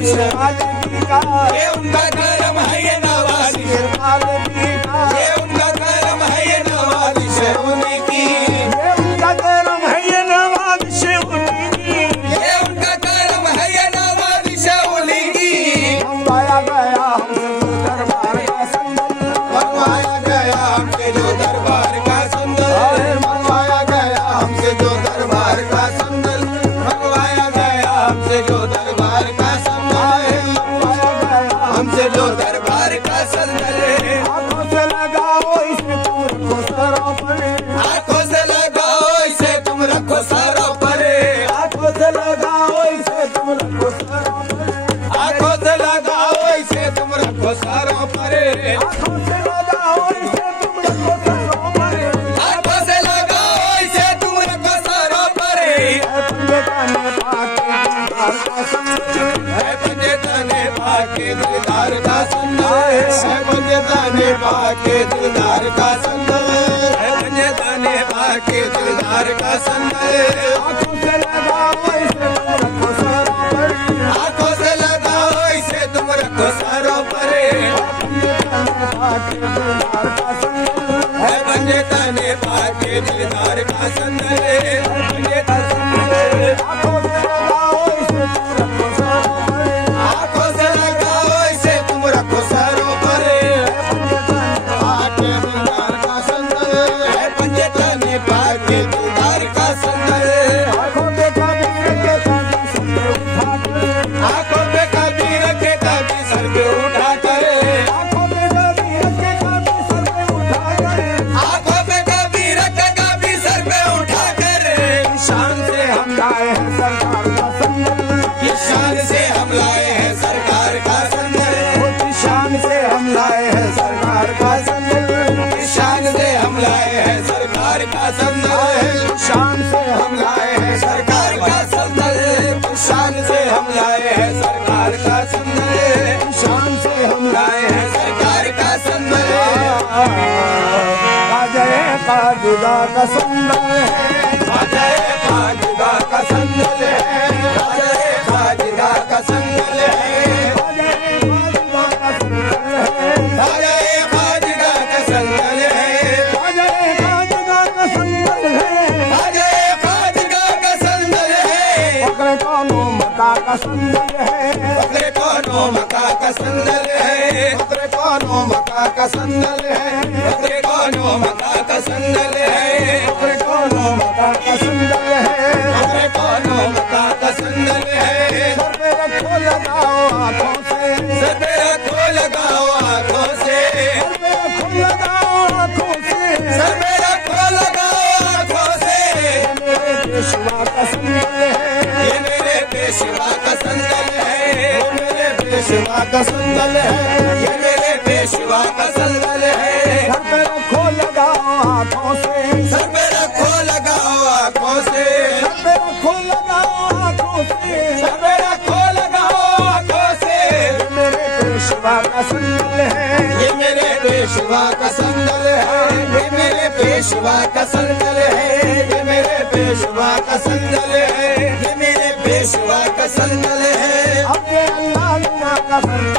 शेरवाली का ये उनका करम है ये नवाजी, शेरवाली का ये उनका करम है ये नवाजी से उनकी, ये उनका करम है ये नवाज से उनकी ये उनका करम है ये नवाजी से उनकी। मंगवाया गया हमसे जो दरबार का संदल, मंगवाया गया हमसे जो दरबार का संदल, मंगवाया गया हमसे जो दरबार का संदल, मंगवाया गया हमसे जो दरबार का संदल, मंगवाया गया हमसे जो दरबार का संदल। आंखों से लगाओ इसे तुम रखो सरों पर, आंखों से लगाओ इसे तुम रखो सरों पर, आंखों से लगाओ इसे तुम रखो सरों पर, आंखों से लगाओ इसे तुम रखो सरों पर, आंखों से लगाओ इसे तुम रखो सरों पर। आंखों से लगाओ इसे तुम रखो सरों पर। है पंडिताने पाके दिलदार का संदल, है पंडिताने पाके दिलदार का संदल, है पंडिताने पाके दिलदार का संदल। आंखों से लगाओ इसे तुम रखो सरों पर, आंखों से लगाओ इसे तुम रखो सरों पर, पाके दिलदार का संदल, है पंडिताने पाके दिलदार का संदल, है पंडिता संदल। आंखों से लगाओ इसे तुम रखो सरों पर, आंखों से लगाओ इसे तुम रखो सरों पर, पाके दिलदार का संदल, है पंडिताने पाके दिलदार का संदल। आंखों पे कबीर के कभी सर पे उठाकर, आंखों पे कभी रखे कभी सर पे उठा कर, आंखों पे कबीर के कभी सर पे उठाकर, आंखों पे कभी रखे कभी सर पे उठा कर। शान से हम लाए हैं सरकार का संदल, किस शान से हम लाए हैं सरकार का संदल, किस शान से हम लाए हैं सरकार का संदल, किस शान से हम लाए हैं सरकार का संदल, किस शान से हम लाए हैं सरकार का संदल, किस शान से हम लाए हैं सरकार का संदल, किस शान से हम लाए हैं सरकार का संदल। अजय का जुदा का संदल है, अजय खाजदा का संदल है, अजय खाजदा का संदल है, अजय का जुदा का संदल है, अजय खाजदा का संदल है, अजय का जुदा का संदल है, अजय खाजदा का संदल है। पकड़े कौनो मता का संदल है, पकड़े कौनो मका का संदल है, पकड़े कौनो मता का संदल है, पकड़े कौनो मका का संदल है, पकड़े कौनो मता का संदल है, पकड़े कौनो मका का संदल है। सर पे रखो लगाओ आंखों से, सर पे रखो लगाओ आंखों से, सर पे रखो लगाओ आंखों से, सर पे रखो लगाओ आंखों से। मेरे पेशवा का संदल है, ये मेरे पेशवा का संदल है, मेरे पेशवा का संदल है, ये मेरे पेशवा का संदल है। सर पे रखो लगाओ आंखों से, सर पे रखो लगाओ आंखों से, सर पे रखो लगाओ आंखों से, सर पे रखो लगाओ आंखों से। मेरे पेशवा का संदल है, ये मेरे पेशवा का संदल है, ये मेरे पेशवा का संदल है, ये मेरे पेशवा का संदल है, ये मेरे पेशवा का संदल है। अब ये अल्लाह नुमा का संदल